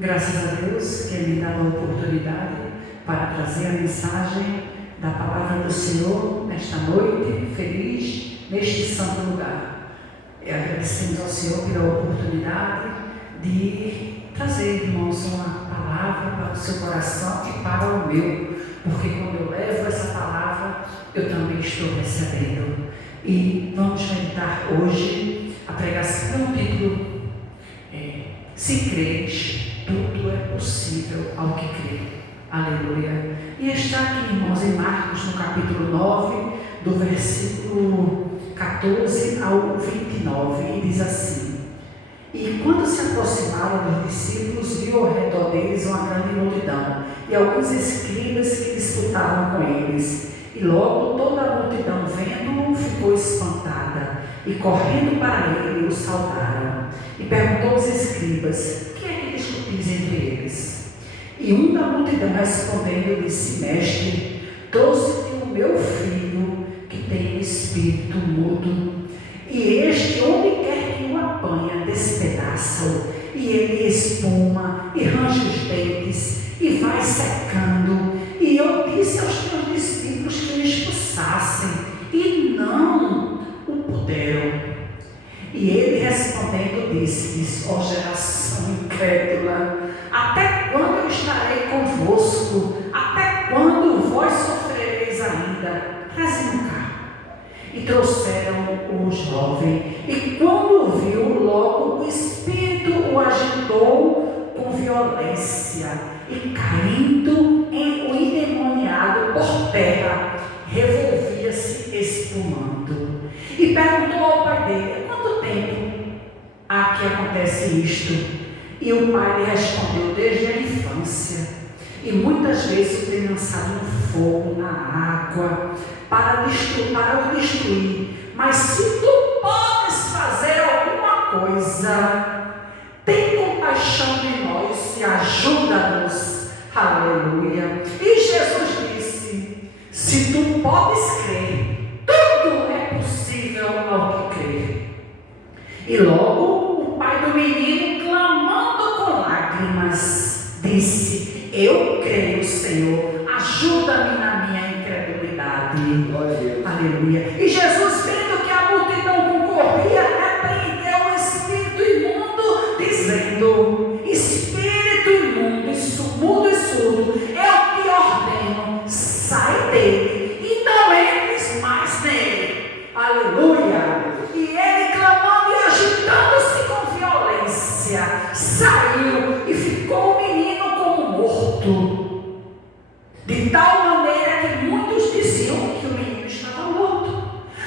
Graças a Deus que Ele me dá a oportunidade para trazer a mensagem da palavra do Senhor nesta noite, feliz, neste santo lugar. E agradecemos ao Senhor pela oportunidade de trazer, irmãos, uma palavra para o seu coração e para o meu, porque quando eu levo essa palavra, eu também estou recebendo. E vamos meditar hoje a pregação no título Se creres, tudo é possível ao que crê. Aleluia. E está aqui, irmãos, em Marcos, no capítulo 9, do versículo 14 ao 29, e diz assim: E quando se aproximaram dos discípulos, viu ao redor deles uma grande multidão, e alguns escribas que disputavam com eles. E logo toda a multidão, vendo-o, ficou espantada, e correndo para ele, o saudaram. E perguntou aos escribas: Que é que discutis entre eles? E um da multidão respondendo disse: Mestre, trouxe-te o meu filho, que tem um espírito mudo, e este, onde quer que o apanha, despedaça-o, e ele espuma, e range os dentes, e vai secando. E eu disse aos teus discípulos que o expulsassem, e não o puderam. E ele respondendo disse-lhes: Ó geração incrédula, até quando eu estarei convosco? Até quando vós sofrereis ainda? Trazem cá. E trouxeram o jovem, e quando o viu, logo o espírito o agitou com violência, e caindo em o endemoniado por terra, revolvia-se espumando. E perguntou ao pai dele: Quanto tempo há que acontece isto? E o pai lhe respondeu: Desde a infância. E muitas vezes o tem lançado no fogo, na água, para o destruir. Mas se tu podes fazer alguma coisa, tem compaixão de nós e ajuda-nos. Aleluia. E Jesus disse: Se tu podes crer, tudo é possível ao que crer. E logo o pai do menino, clamando com lágrimas, disse: Eu creio, Senhor, ajuda-me na minha incredulidade. Aleluia. E Jesus, vendo que a multidão concorria, repreendeu o espírito imundo, dizendo: Espírito imundo, mudo e surdo, eu te ordeno, sai dele e não entres mais nele. Aleluia. E ele, clamando e agitando-se com violência, saiu e ficou o menino como morto, de tal maneira que muitos diziam que o menino estava morto.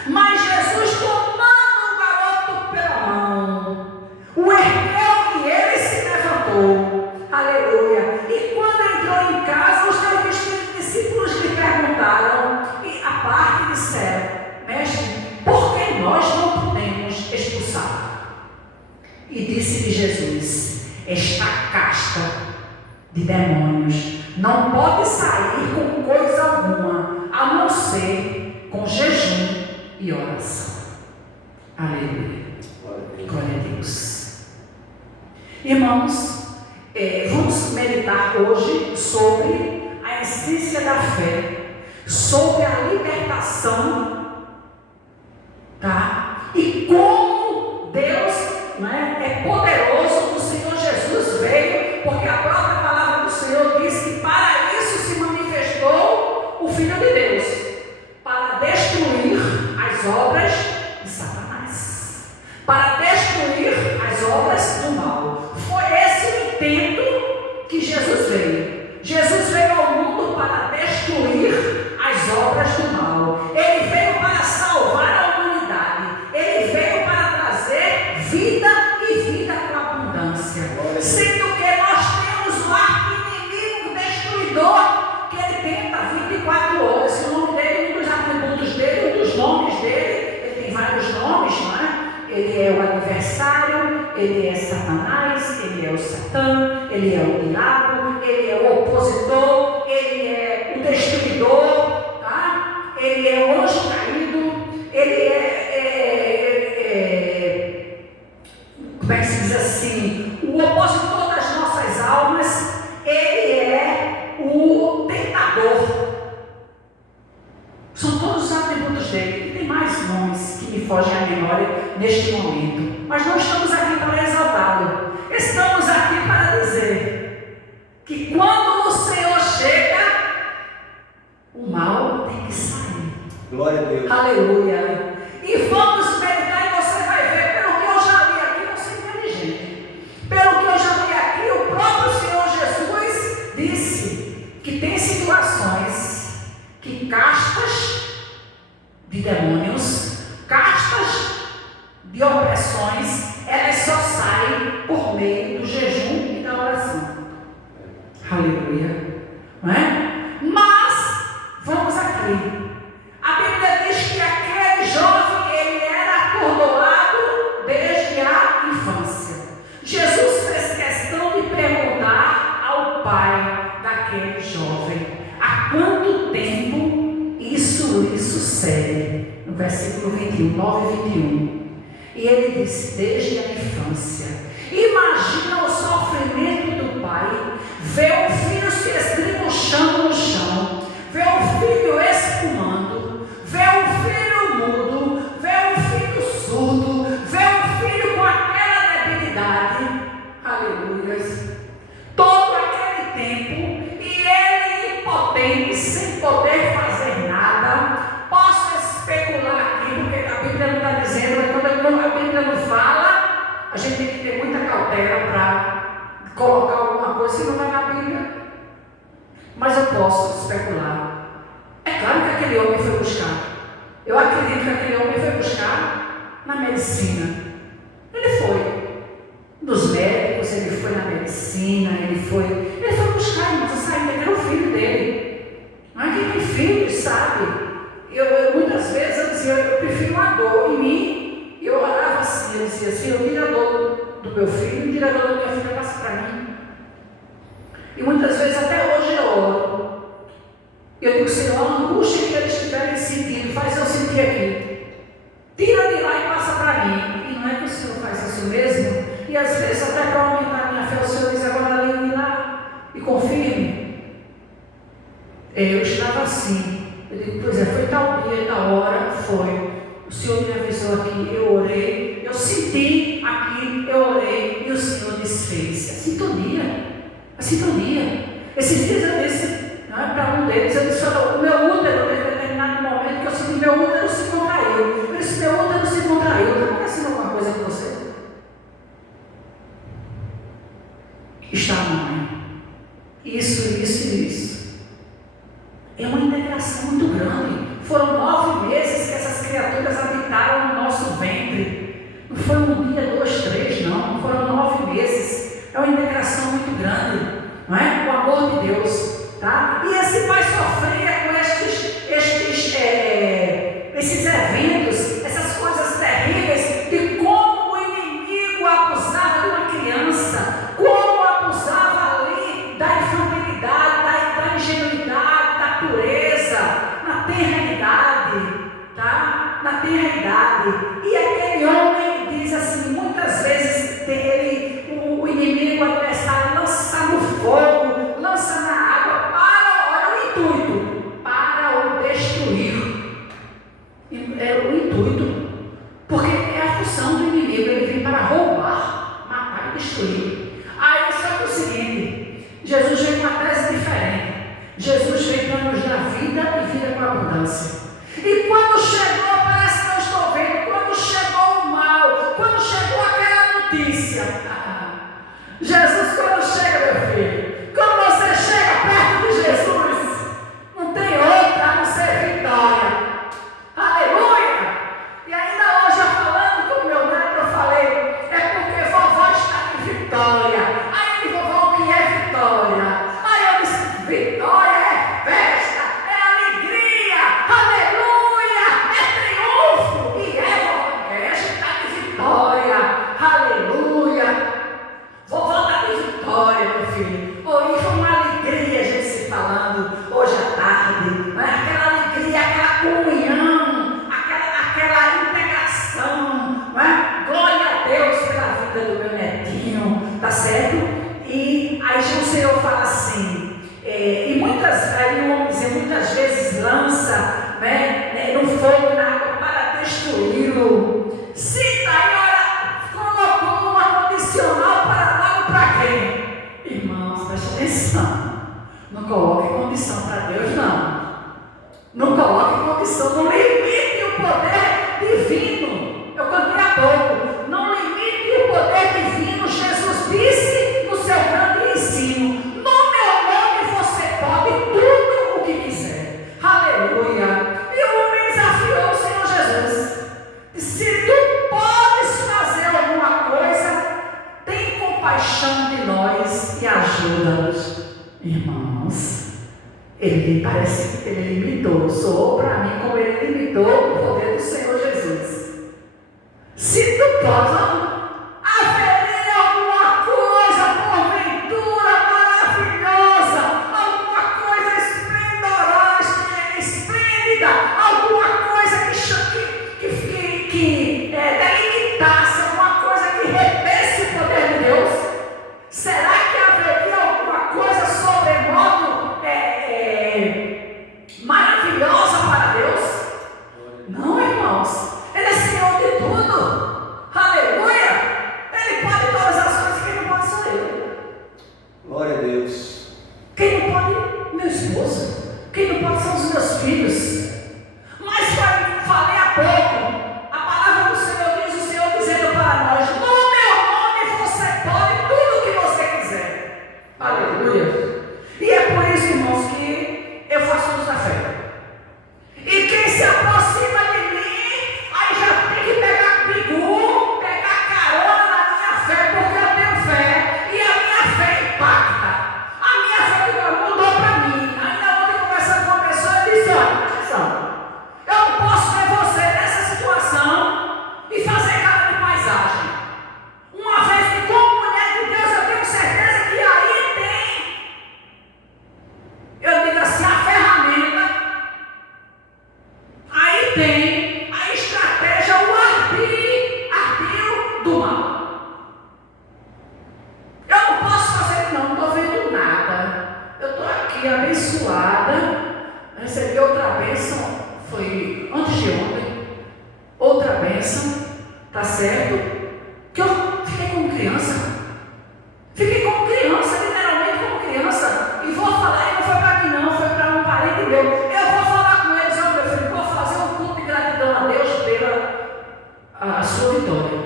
Mas Jesus, tomando o garoto pela mão, o ergueu e ele se levantou. Aleluia. E quando entrou em casa, os seus discípulos lhe perguntaram, e à parte disseram: Mestre, por que nós não podemos expulsar? E disse-lhe Jesus: Esta casta de demônios não pode sair com coisa alguma, a não ser com jejum e oração. Aleluia. Glória a Deus. Irmãos, vamos meditar hoje sobre a essência da fé, sobre a libertação, tá? E como Deus, é poderoso. O Senhor Jesus veio, porque a própria palavra do Senhor diz que para isso se manifestou o Filho de Deus, para destruir as obras de Satanás, para destruir as obras do mal. Foi esse o intento que Jesus veio. Jesus veio ao mundo para destruir as obras do mal. Ele veio para salvar a humanidade. Ele veio para trazer vida e vida com abundância. Sendo que nós temos um arqui-inimigo destruidor, que ele tenta 24 horas. O nome dele, um dos atributos dele, um dos nomes dele, ele tem vários nomes, não é? Ele é o adversário, ele é Satanás, ele é o Satã, ele é o diabo, ele é o opositor, ele é o destruidor, tá? Ele é o anjo caído, ele como é que se diz assim, o opositor das nossas almas. neste momento. Mas não estamos aqui para exaltá-lo. Estamos aqui para dizer que quando o Senhor chega, o mal tem que sair. Glória a Deus. Aleluia. E vamos meditar e você vai ver, pelo que eu já li aqui, não sou inteligente. Pelo que eu já li aqui, o próprio Senhor Jesus disse que tem situações que castas de demônios, castas de opressões, elas só saem por meio do jejum e da oração. Aleluia. Não é? Mas, vamos aqui. A Bíblia diz que aquele jovem, ele era atordoado desde a infância. Jesus fez questão de perguntar ao pai daquele jovem: há quanto tempo isso lhe sucede? No versículo 21, 9 e 21. E ele disse: desde a infância. Imagina o sofrimento do pai, ver o filho se estribuchando no chão, ver o filho espumando, ver o filho mudo, ver o filho surdo, ver o filho com aquela debilidade. Aleluia. Todo aquele tempo, e ele impotente, sem poder fazer nada. Posso especular aqui, porque a Bíblia não está dizendo, mas quando a Bíblia não fala, a gente tem que ter muita cautela para colocar alguma coisa que não está na Bíblia. Mas eu posso especular. É claro que aquele homem foi buscar. Eu acredito que aquele homem foi buscar na medicina. Ele foi. Dos médicos, ele foi na medicina, ele foi buscar, irmãos, a saída, que era o filho dele. Mas quem tem filho sabe. Eu muitas vezes eu dizia: eu prefiro uma dor em mim. E eu orava assim, eu dizia assim: eu tiro a dor do meu filho, tiro a dor da minha filha, passa para mim. E muitas vezes até hoje eu oro. Eu digo: Senhor, a angústia que eles estiverem sentindo, faz eu sentir aqui. Tira de lá e passa para mim. E não é que o Senhor faz isso mesmo? E às vezes até para aumentar a minha fé, o Senhor diz: agora ligue lá e confirme. Eu estava assim. Eu digo: pois é, foi tal dia, tal hora, foi. O Senhor me avisou aqui, eu orei, eu senti aqui, eu orei e o Senhor desfez. A sintonia. A sintonia. Esses dias eu disse, para um deles, eu disse: o meu útero, em determinado momento que eu senti, meu útero se contraiu. Eu disse: meu útero se contraiu. Está acontecendo alguma coisa com você? Está, mamãe. Isso, isso e isso. É uma integração muito grande. Foram 9 meses que essas criaturas habitaram no nosso ventre. Não foi um dia, 2, 3, não. Foram 9 meses. É uma integração muito grande, não é? O amor de Deus, tá? E esse pai sofria com esses eventos, essas coisas terríveis, de como o inimigo abusava de uma criança, como abusava ali da infantilidade, da ingenuidade, da pureza, na tenra idade, tá? Na tenra idade. E aquele homem diz assim, muitas vezes o inimigo adversário lança no fogo, lança na água, olha o intuito, para o destruir. É o intuito, porque é a função do inimigo, ele vem para roubar, matar e destruir. Aí só que é o seguinte, Jesus veio com uma tese diferente. Jesus veio para nos dar vida e vida com abundância. E quando chegou, parece que eu estou vendo, quando chegou o mal, quando chegou aquela notícia, Jesus, quando chega, meu filho, quando você chega perto de Jesus, não tem outra a não ser vitória. Aleluia! E ainda hoje, eu falando com o meu neto, eu falei: é porque vovó está em vitória. Aí, vovó, o que é vitória? Aí eu disse: vitória é festa, é alegria, aleluia, é triunfo. E vovó, a gente está em vitória, aleluia. Vovó está em vitória, meu filho. Hoje foi uma alegria a gente se falando hoje à tarde, né? Aquela alegria, aquela comunhão, aquela integração, né? Glória a Deus pela vida do meu netinho, tá certo? E aí o Senhor fala assim, aí o homem diz, muitas vezes lança, né, no fogo, na água para destruí-lo. Se está Não coloque condição para Deus, não. Não coloque condição, não limite o poder divino. Eu cantei há pouco. Não limite o poder divino. Jesus disse no seu grande ensino: no meu nome você pode tudo o que quiser. Aleluia. E o homem desafiou o Senhor Jesus. Se tu podes fazer alguma coisa, tem compaixão de nós e ajuda-nos. Irmãos, ele parece que ele limitou, soou para mim como ele limitou o poder do Senhor Jesus. Se tu podes, haveria alguma coisa, porventura maravilhosa, alguma coisa esplêndida, alguma coisa que delimitasse, alguma coisa que retesse o poder de Deus? Será que haveria alguma coisa sobremodo maravilhosa para Deus? Não, irmãos. Ele é Senhor de tudo. Aleluia. Ele pode todas as coisas. Quem não pode sou eu. Glória a Deus. Quem não pode? Meu esposo. Quem não pode são os meus filhos. Mas falei há pouco. A palavra do Senhor diz, o Senhor dizendo para nós: no meu nome você pode tudo o que você quiser. Aleluia. E é por isso, irmãos, que eu faço uso da fé. E quem se aproxima de mim, aí já tem que pegar bigu, pegar carona na minha fé, porque eu tenho fé. E a minha fé impacta. A minha fé mudou para mim. Ainda ontem, conversando com uma pessoa, eu disse: olha, atenção, eu não posso ver você nessa situação e fazer cara de paisagem. Uma vez que, como mulher de Deus, eu tenho certeza que aí tem, eu digo assim, a ferramenta, aí tem a estratégia, o ardil do mal. Eu não posso fazer, não estou vendo nada. Eu estou aqui abençoada, recebi outra bênção, foi antes de ontem, outra bênção, tá certo? Que eu fiquei como criança. Fiquei como criança, literalmente como criança. E vou falar, e não foi para mim não, foi para um parente meu. Eu vou falar com eles: ó, meu filho, vou fazer um culto de gratidão a Deus pela a sua vitória.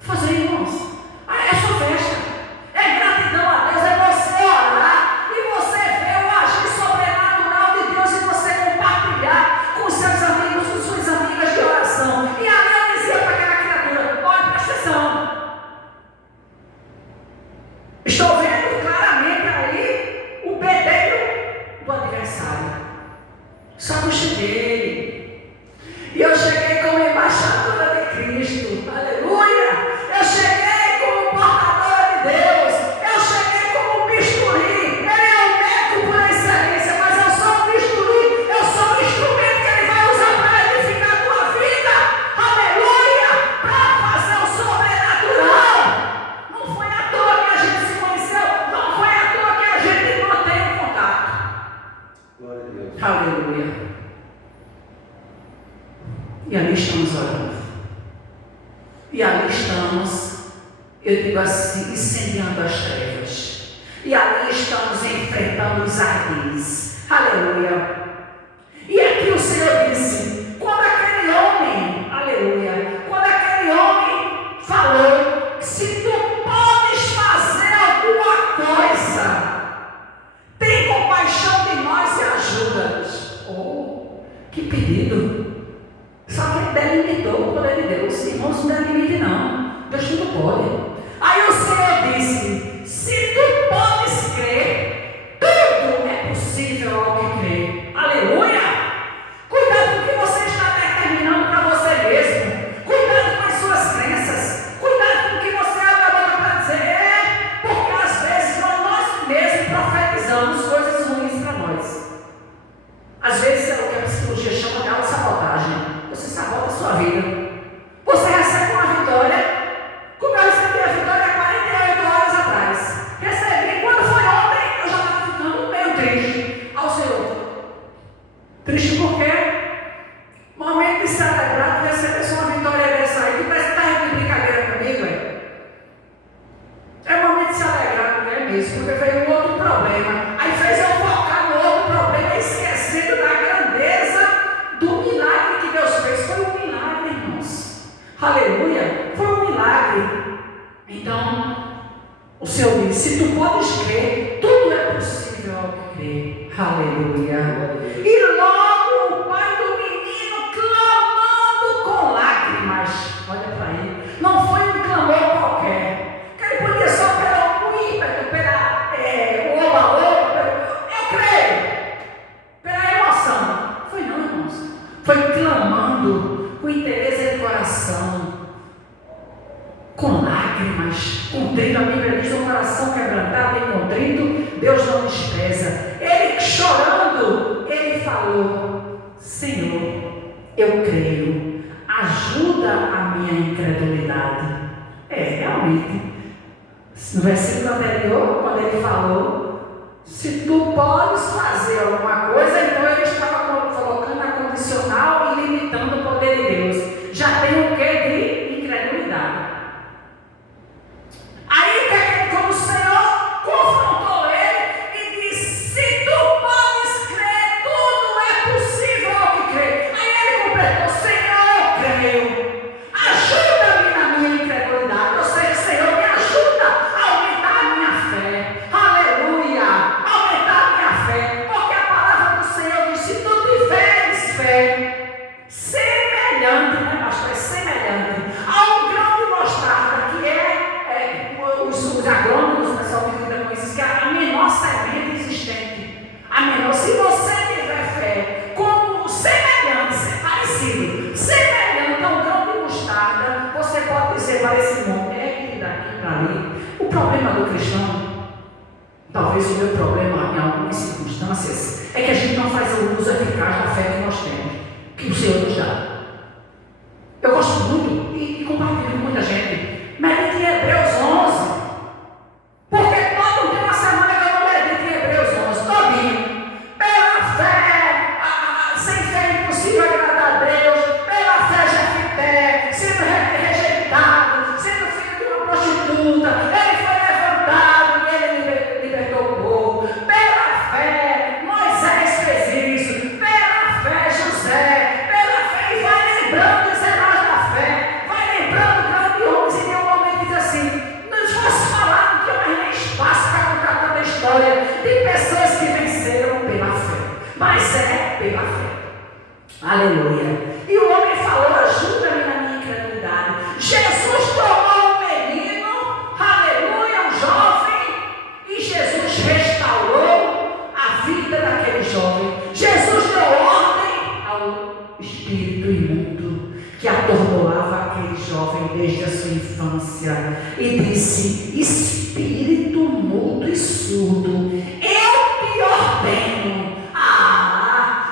Fazer, irmãos. É sua festa. É gratidão a Deus, é você orar e você ver o agir sobrenatural de Deus e você compartilhar com seus amigos, com suas amigas de oração. E ali eu dizia para aquela criatura: olha, presta atenção. Estou vendo claramente aí o bedelho do adversário. Só que eu cheguei. E eu cheguei como embaixadora de Cristo. Aleluia! Eu cheguei como portadora de Deus. Eu cheguei como bisturi. Ele é o médico por excelência, mas eu sou um bisturi. Eu sou um instrumento que ele vai usar para edificar a tua vida. Aleluia! Para fazer o sobrenatural. Não foi à toa que a gente se conheceu. Não foi à toa que a gente mantém o contato. Glória a Deus. Aleluia. E ali estamos orando. E ali estamos, eu digo assim, incendiando as trevas. E ali estamos enfrentando os ardis. Aleluia. E aqui o Senhor disse, quando aquele homem, aleluia, quando aquele homem falou: se tu podes fazer alguma coisa, tem compaixão de nós e ajuda-nos. Oh, que pedido! Só que ele delimitou o poder de Deus. Irmãos, não delimite não. Deus tudo pode. Aí o Senhor disse: se tu podes crer, tudo é possível ao que crê. Então, o Senhor diz: se tu podes crer, tudo é possível ao que crê. Aleluia. E logo o pai do menino clamando com lágrimas. Olha para ele. Não foi um clamor qualquer. Que ele podia só pelo ímpeto, pela oba-oba. Eu creio. Pela emoção. Foi não, irmãos. Foi clamando com interesse no coração. Com lágrimas, contrito. A Bíblia diz: um coração quebrantado e contrito, Deus não despreza. Ele chorando, ele falou: Senhor, eu creio, ajuda a minha incredulidade. Realmente, no versículo anterior, quando ele falou: se tu podes fazer alguma coisa, então ele estava colocando a condicional e limitando o poder de Deus. Já tem o que de incredulidade. Aí, como o Senhor confrontou ele e disse: se tu podes crer, tudo é possível ao que crê. Aí ele completou: Senhor, eu creio, ajuda-me na minha incredulidade. Ou seja, Senhor, me ajuda a aumentar a minha fé. Aleluia, aumentar a minha fé. Porque a palavra do Senhor diz: se tu tiveres fé semelhante, né, pastor? É semelhante a um grão de mostarda, que os agrônomos, o pessoal que lida com isso, que é a menor semente existente. A menor, se você tiver fé, como semelhante, parecido, semelhante a um grão de mostarda, você pode dizer para esse monte: que daqui para ali. O problema do cristão, talvez o meu problema em algumas circunstâncias, é que a gente não faz o uso eficaz da fé que nós temos, que o Senhor nos dá. Eu gosto muito e compartilho com muita gente. Medite em Hebreus 11. Porque todo dia, uma semana que eu não medito em Hebreus 11, todinho. Pela fé, sem fé é impossível agradar a Deus. Pela fé, Jefté, sendo rejeitado, sendo filho de uma prostituta, ele foi levantado e ele libertou o povo. Pela fé, Moisés fez isso. Pela fé, José. Pela fé, e vai lembrando os heróis da fé. Vai lembrando grandes homens, e em um momento diz assim: não fosse falar, não tinha mais nem espaço para contar toda a história de pessoas que venceram pela fé. Mas é pela fé. Aleluia. E o homem falou: ajuda-me na minha incredulidade. Jesus tomou um menino, aleluia, um jovem, e Jesus restaurou a vida daquele jovem. Jesus deu ordem ao espírito imundo que atordoava aquele jovem desde a sua infância e disse: espírito mudo e surdo, eu te ordeno.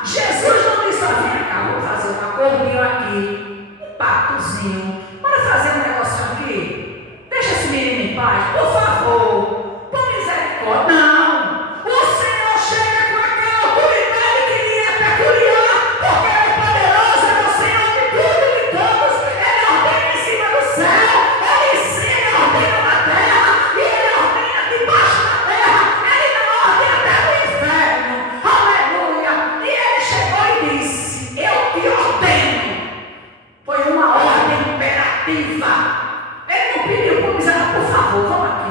Jesus não disse: vem cá, vamos fazer um acordinho aqui, um pactozinho, bora fazer um negócio aqui, deixa esse menino em paz, por favor, por misericórdia. Não, o Senhor chega com aquela autoridade que lhe é peculiar, porque Ele é poderoso, é o Senhor de tudo e de todos. Ele ordena em cima do céu, Ele ensina, ordena na terra, e Ele ordena debaixo da terra. Ele não ordena até no inferno. Aleluia. E Ele chegou e disse: eu te ordeno. Foi uma ordem imperativa. Ele não pediu por miséria: por favor, vamos aqui,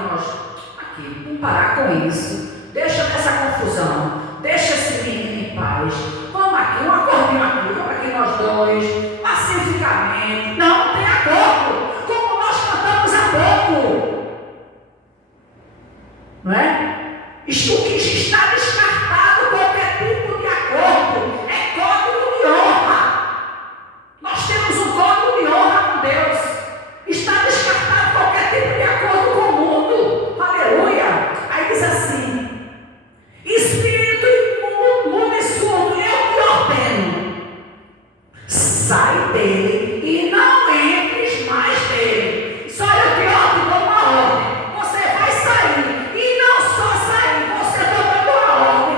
vamos parar com isso. Deixa essa confusão, deixa esse menino em paz. Vamos aqui, um acordinho aqui, vamos aqui nós dois, pacificamente. Não tem acordo, como nós cantamos há pouco. Não é? Isto que está descartado qualquer tipo de acordo. É código de honra. Nós temos um código de honra com Deus. Está descartado qualquer tipo de acordo com o mundo. Aleluia. Aí diz assim: espírito imundo e surdo, eu te ordeno, sai dele e não entres mais nele. Só eu te ordeno uma ordem: você vai sair. E não só sair, você está dando uma ordem.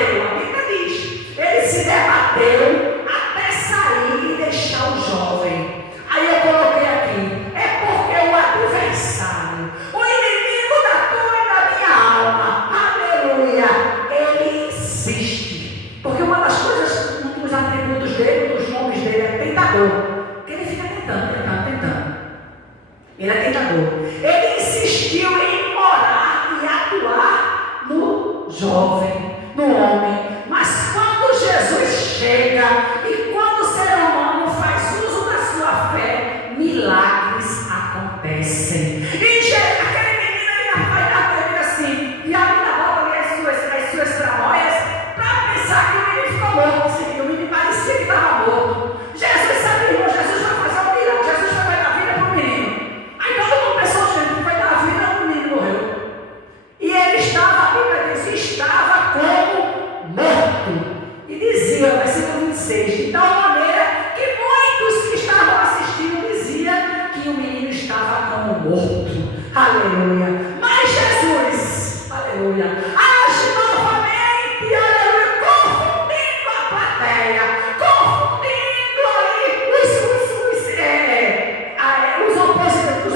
debateu, a Bíblia diz, ele se debateu até sair e deixar o jovem. Aí eu coloquei aqui, é porque o adversário, o inimigo da tua e da minha alma, aleluia, ele insiste. Porque uma das coisas, um dos atributos dele, um dos nomes dele é tentador. Ele fica tentando. Ele é tentador. Ele insistiu em morar e atuar no jovem, no homem. Mas quando Jesus chega e quando o ser humano faz uso da sua fé, milagres acontecem. E aquele menino ele vai dar para ele assim, e abre na boca ali as suas tramóias, para pensar que o menino ficou morto. O menino parecia que estava morto. Jesus sabia, irmão, Jesus vai fazer um milagre, Jesus vai dar vida para o menino. Aí todo mundo pensou, gente, vai dar vida, o menino morreu. E ele estava, a Bíblia diz, estava como morto. E dizia, versículo 26, de tal maneira que muitos que estavam assistindo diziam que o menino estava como morto. Aleluia. Mas Jesus, aleluia, age novamente, aleluia, confundindo a plateia, confundindo ali os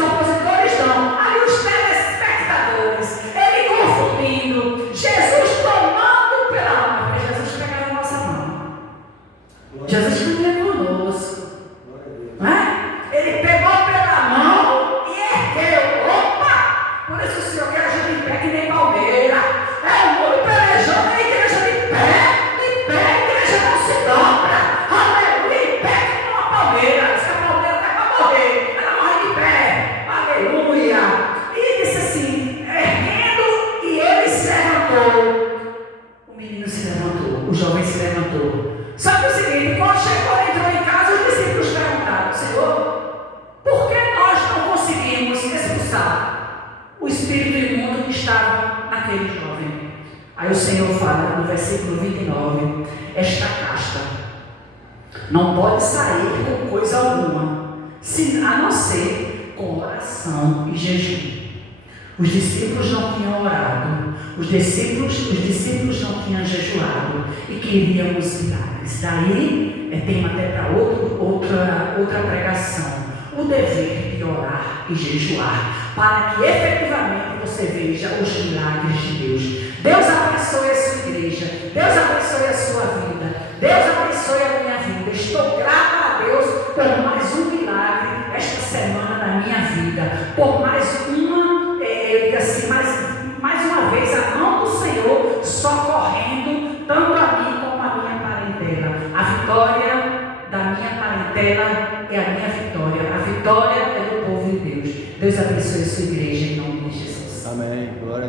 opositores não, ali os telespectadores, ele confundindo, Jesus tomando pela mão, porque Jesus pegava a nossa mão, Jesus caminha conosco, não é? Ele pegou pela mão e ergueu, opa, por isso o Senhor quer a gente em pé que nem palmeira, é o mundo pelejando, a igreja de pé, a igreja não se dobra, aleluia, em pé como uma palmeira, se a palmeira está para morrer, ela morre de pé, aleluia, e disse assim, erguendo, e ele se levantou, o menino se levantou, o jovem se levantou. Só que o seguinte, quando chegou, entrou em casa, os discípulos perguntaram, Senhor, por que nós não conseguimos expulsar o espírito imundo que estava naquele jovem? Aí o Senhor fala no versículo 29, esta casta não pode sair com coisa alguma, a não ser com oração e jejum. Os discípulos não tinham orado, os discípulos não tinham jejuado e queriam os milagres. Daí é tema até para outra pregação. O dever de orar e jejuar, para que efetivamente você veja os milagres de Deus. Deus abençoe a sua igreja, Deus abençoe a sua vida, Deus abençoe a minha vida. Estou grata a Deus por mais um milagre esta semana na minha vida, por mais mais uma vez a mão do Senhor socorrendo tanto a mim como a minha parentela. A vitória da minha parentela é a minha vitória. A vitória é do povo de Deus. Deus abençoe a sua igreja em nome de Jesus. Amém. Glória a Deus.